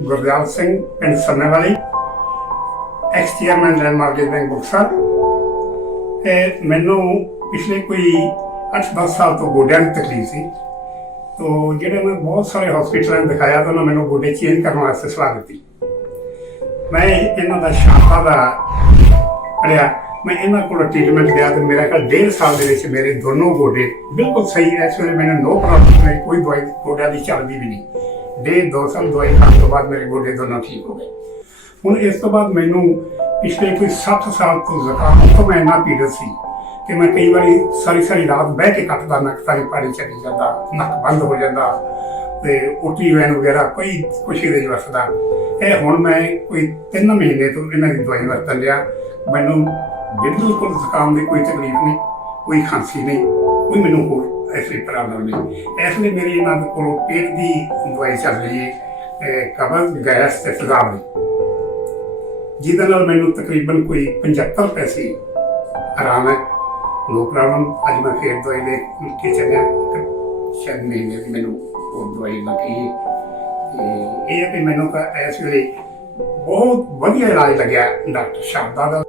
ਗੁਰਦਿਆਲ ਸਿੰਘ, ਪਿੰਡ ਸੰਨੇ ਵਾਲੀ ਐਕਸ ਚੇਅਰਮੈਨ ਲੈਂਡਮਾਰਕ ਬੈਂਕ ਬੁਕਸਰ ਤੇ ਮੈਨੂੰ ਪਿਛਲੇ ਕੋਈ 8-10 ਸਾਲ ਤੋਂ ਗੋਡਿਆਂ ਦੀ ਤਕਲੀਫ ਸੀ। ਤੋ ਜਿਹੜੇ ਮੈਂ ਬਹੁਤ ਸਾਰੇ ਹਸਪੀਟਲਾਂ ਵਿੱਚ ਦਿਖਾਇਆ ਤਾਂ ਉਹਨਾਂ ਮੈਨੂੰ ਗੋਡੇ ਚੇਂਜ ਕਰਨ ਵਾਸਤੇ ਸਲਾਹ ਦਿੱਤੀ। ਮੈਂ ਇਹਨਾਂ ਦਾ ਸ਼ਾਖਾ ਦਾ ਪੜਿਆ ਮੈਂ ਇਹਨਾਂ ਕੋਲ ਟ੍ਰੀਟਮੈਂਟ ਲਿਆ ਤੇ ਮੇਰਾ ਕੱਲ ਡੇਢ ਸਾਲ ਦੇ ਵਿੱਚ ਮੇਰੇ ਦੋਨੋਂ ਗੋਡੇ ਬਿਲਕੁਲ ਸਹੀ ਐ ਇਸ ਵੇਲੇ ਮੈਨੂੰ ਨੋ ਪ੍ਰੋਬਲਮ ਨਹੀਂ ਕੋਈ ਦਵਾਈ ਗੋਡਿਆਂ ਦੀ ਚੱਲਦੀ ਵੀ ਨਹੀਂ। ਡੇਢ, ਦੋ ਸਾਲ ਦਵਾਈ ਖਾਣ ਤੋਂ ਬਾਅਦ ਮੇਰੇ ਗੋਡੇ ਦੋਨੋਂ ਠੀਕ ਹੋ ਗਏ। ਹੁਣ ਇਸ ਤੋਂ ਬਾਅਦ ਮੈਨੂੰ ਪਿਛਲੇ ਕੋਈ 7 ਸਾਲ ਤੋਂ ਜ਼ੁਕਾਮ ਤੋਂ ਮੈਂ ਇੰਨਾ ਪੀੜਤ ਸੀ ਕਿ ਮੈਂ ਕਈ ਵਾਰੀ ਸਾਰੀ ਸਾਰੀ ਰਾਤ ਬਹਿ ਕੇ ਕੱਟਦਾ, ਨੱਕ ਸਾਰੀ ਪਾਣੀ ਚੜੀ ਜਾਂਦਾ, ਨੱਕ ਬੰਦ ਹੋ ਜਾਂਦਾ ਤੇ ਉਲਟੀ ਵੈਨ ਵਗੈਰਾ ਕੋਈ ਕੁਛ ਇਹਦੇ ਵਰਤਦਾ। ਇਹ ਹੁਣ ਮੈਂ ਕੋਈ 3 ਮਹੀਨੇ ਤੋਂ ਇਹਨਾਂ ਦੀ ਦਵਾਈ ਵਰਤਨ ਲਿਆ ਮੈਨੂੰ ਬਿਲਕੁਲ ਜ਼ੁਕਾਮ ਦੀ ਕੋਈ ਤਕਲੀਫ ਨਹੀਂ, ਕੋਈ ਖਾਂਸੀ ਨਹੀਂ, ਕੋਈ ਮੈਨੂੰ ਹੋਰ ਐਸੀ ਪ੍ਰੋਬਲਮ ਨਹੀਂ। ਇਸ ਲਈ ਮੇਰੀ ਇਹਨਾਂ ਦੇ ਕੋਲੋਂ ਪੇਟ ਦੀ ਦਵਾਈ ਚੱਲ ਰਹੀ ਹੈ ਕਬਜ਼ ਗੈਸ ਤੇ ਤੇਜ਼ਾਬ ਦੀ ਜਿਹਦੇ ਨਾਲ ਮੈਨੂੰ ਤਕਰੀਬਨ ਕੋਈ 75 ਪੈਸੇ ਆਰਾਮ ਹੈ। ਨੋ ਪ੍ਰੋਬਲਮ, ਅੱਜ ਮੈਂ ਫੇਰ ਦਵਾਈ ਲੈ ਕੇ ਚੱਲਿਆ। ਇੱਕ ਸ਼ਾਇਦ ਮਹੀਨੇ ਦੀ ਮੈਨੂੰ ਉਹ ਦਵਾਈ ਲੱਗੀ ਤੇ ਇਹ ਕਿ ਮੈਨੂੰ ਤਾਂ ਇਸ ਵੇਲੇ ਬਹੁਤ ਵਧੀਆ ਇਲਾਜ ਲੱਗਿਆ, ਡਾਕਟਰ ਸ਼ਾਰਦਾ ਦਾ।